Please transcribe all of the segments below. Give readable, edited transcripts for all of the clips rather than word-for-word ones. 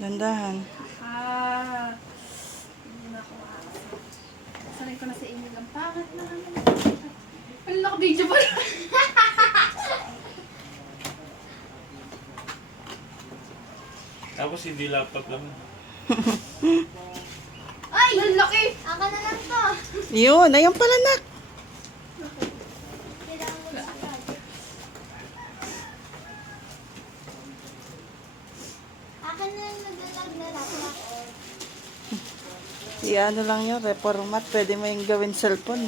Dandahan. Ah. Hindi na ako sanay ko na sa inyo. Ang pangat na naman. Ano naka-video pa? Tapos hindi laptop lang. Ay! Ang laki! Aka na lang to. Yun, ayun pala nak. Kailangan mo sa project. Aka na lang naglalag na laptop. Ano lang yun, reformat. Pwede mo yung gawin cellphone.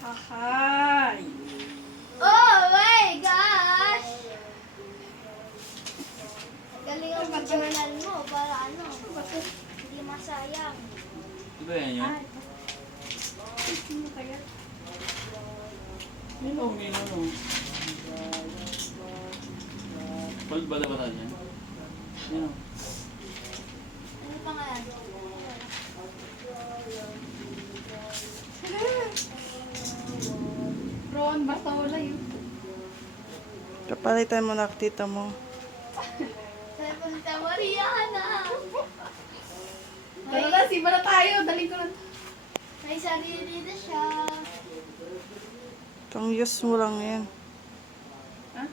Ahay! Oh my gosh! Galing ang pag-journal mo para ano, hindi masayang. Diba yan yun? Ay. Sino kaya? Yun o, may ano. Palit ba dapat yan? Yan o. Ano pangalan? Ron Bartola yun. Kapalitan mo na tita mo. Santa Maria ka na. Tara na, siba na tayo. Daling ko lang. May sarili na siya. Pang-use mo lang yan. Ha?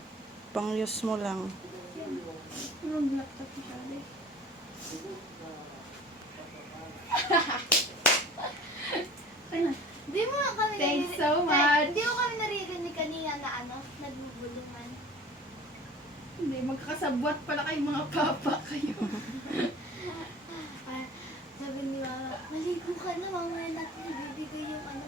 Pang-use mo lang. Anong laptop ni Shari? Ayun. Di mo kami Thanks so Kahit- much. Di mo kami naririnig kanina na ano, nagbubulungan. Hindi, magkakasabwat pala kayo mga papa kayo. Ah, sabi ni Mama, maligo ka na, mamaya natin ibibigay yung ano